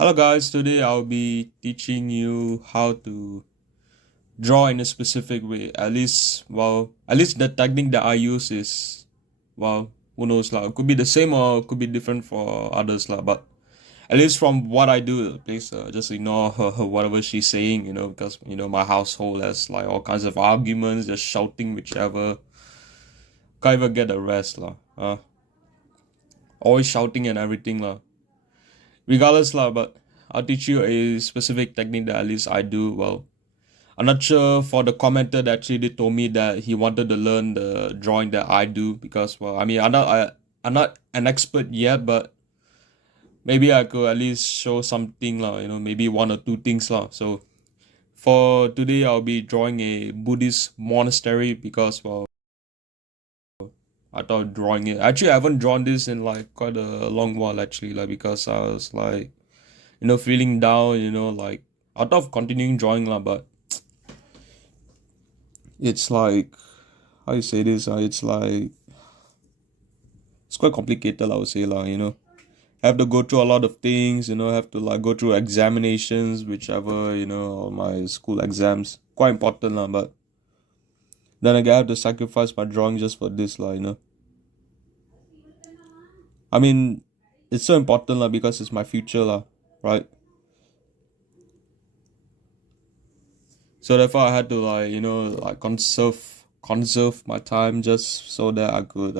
Hello guys, today I'll be teaching you how to draw in a specific way. At least the technique that I use is, who knows lah. It could be the same or it could be different for others lah. But at least from what I do, please just ignore whatever she's saying, because my household has like all kinds of arguments, just shouting whichever. Can't even get a rest lah. Always shouting and everything lah. Regardless lah, but I'll teach you a specific technique that at least I do well. I'm not sure for the commenter that actually told me that he wanted to learn the drawing that I do because I'm not an expert yet, but maybe I could at least show something lah, maybe one or two things lah. So for today I'll be drawing a Buddhist monastery because I thought drawing it. Actually I haven't drawn this in like quite a long while actually, like because I was like feeling down, like I thought of continuing drawing lah, but it's like how you say this, it's like it's quite complicated, I would say lah, have to go through a lot of things, have to like go through examinations, whichever, all my school exams. Quite important lah, but then again I have to sacrifice my drawing just for this lah. I mean it's so important lah because it's my future lah, right? So therefore I had to like like conserve my time just so that I could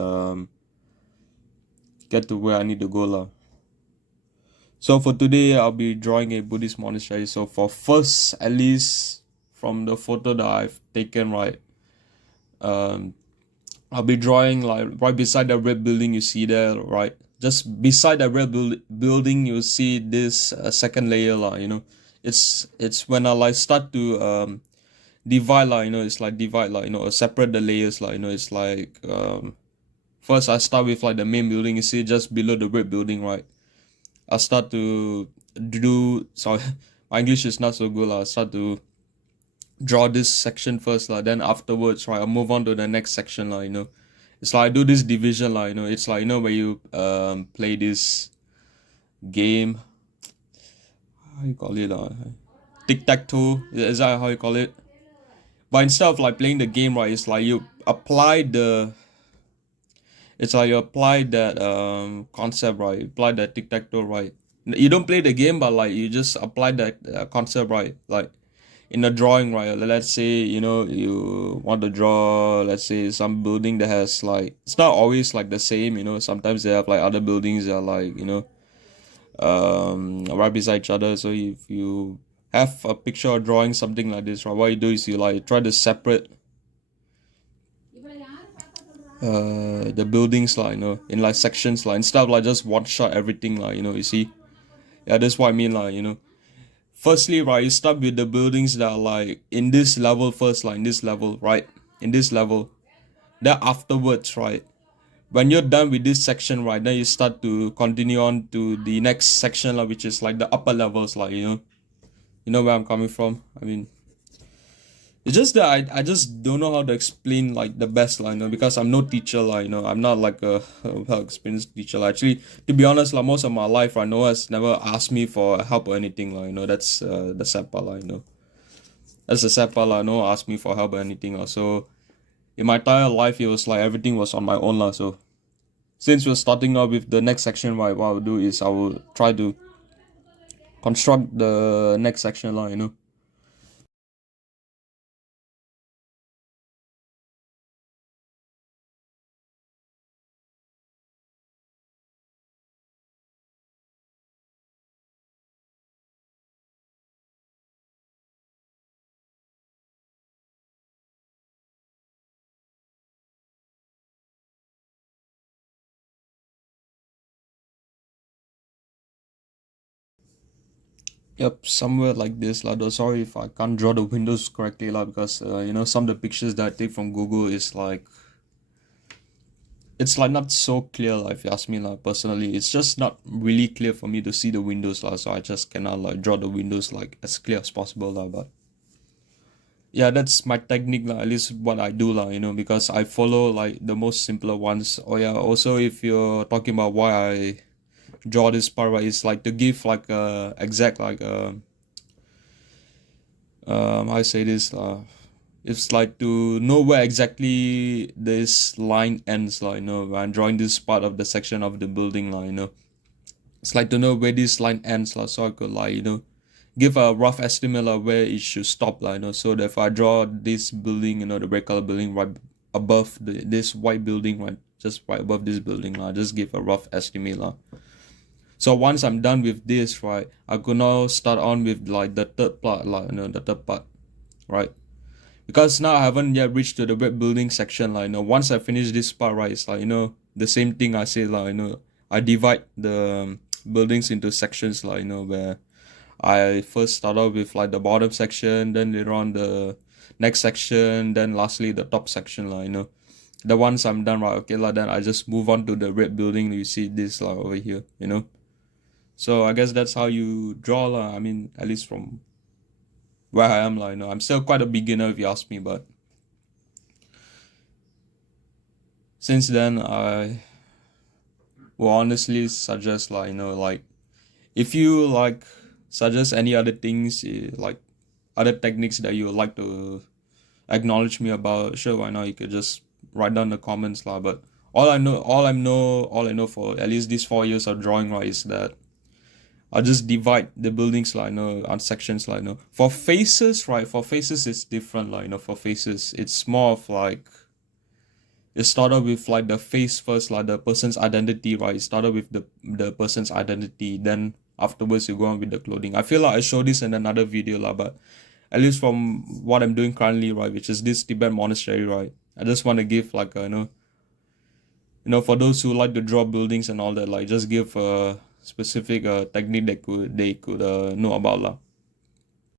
get to where I need to go lah. So for today I'll be drawing a Buddhist monastery. So for first, at least from the photo that I've taken, right, um I'll be drawing like right beside the red building you see there, right? Just beside the red building you see this second layer lah, it's when I like start to divide lah, it's like divide like, separate the layers like, it's like first I start with like the main building, you see just below the red building, right? I start to do, sorry, my English is not so good lah. I start to draw this section first lah, then afterwards, right, I'll move on to the next section lah, it's like I do this division lah, it's like where you play this game, how you call it tic-tac-toe, is that how you call it? But instead of like playing the game, right, it's like you apply the, it's like you apply that concept, right? You apply that tic-tac-toe, right? You don't play the game, but like you just apply that concept, right? Like in a drawing, right? Let's say you want to draw, let's say some building that has like, it's not always like the same, sometimes they have like other buildings that are like right beside each other. So if you have a picture or drawing something like this, right, what you do is you like try to separate the buildings like, in like sections like, instead of like just one shot everything like, you see. Yeah, that's what I mean like, firstly, right, you start with the buildings that are like in this level first, like in this level, right, in this level. Then afterwards, right, when you're done with this section, right, then you start to continue on to the next section like, which is like the upper levels like, you know where I'm coming from. I mean, it's just that I just don't know how to explain like the best line, because I'm no teacher like, I'm not like a well experienced teacher like. Actually, to be honest, like most of my life, I know has never asked me for help or anything like, that's the sad part like, that's the sad part like, no ask me for help or anything like. So in my entire life it was like everything was on my own like. So since we're starting out with the next section, right, what I'll do is I will try to construct the next section like. Yep, somewhere like this, lah. Though sorry if I can't draw the windows correctly, lah, because some of the pictures that I take from Google is like, it's like not so clear, lah. If you ask me, like personally, it's just not really clear for me to see the windows, lah. So I just cannot like draw the windows like as clear as possible, lah. But yeah, that's my technique, lah. At least what I do, lah. Because I follow like the most simpler ones. Oh yeah, also if you're talking about why I draw this part, right, is like to give like a exact like how I say this, it's like to know where exactly this line ends, like, when I'm drawing this part of the section of the building, like, it's like to know where this line ends, like, so I could, like, give a rough estimate of where it should stop, like, so that if I draw this building, the red color building right above this white building, right, just right above this building, like, just give a rough estimate, like. So once I'm done with this, right, I could now start on with like the third part, like, the third part, right? Because now I haven't yet reached to the red building section, like, once I finish this part, right, it's like, the same thing I say, like, I divide the buildings into sections, like, where I first start off with like the bottom section, then later on the next section, then lastly the top section, like, the once I'm done, right, okay, like, then I just move on to the red building. You see this, like, over here, so I guess that's how you draw, lah. I mean, at least from where I am, like, I'm still quite a beginner if you ask me, but since then I will honestly suggest, like, like, if you like suggest any other things, like other techniques that you would like to acknowledge me about, sure, why not? You could just write down the comments, lah. But all I know for at least these 4 years of drawing, right, is that I'll just divide the buildings, like, on sections, like, for faces, right, for faces it's different, like, for faces it's more of like, it started with like the face first, like the person's identity, right? It started with the person's identity, then afterwards you go on with the clothing. I feel like I showed this in another video, lah, but at least from what I'm doing currently, right, which is this Tibet monastery, right, I just want to give like a, for those who like to draw buildings and all that, like, just give a specific technique that they could know about, lah.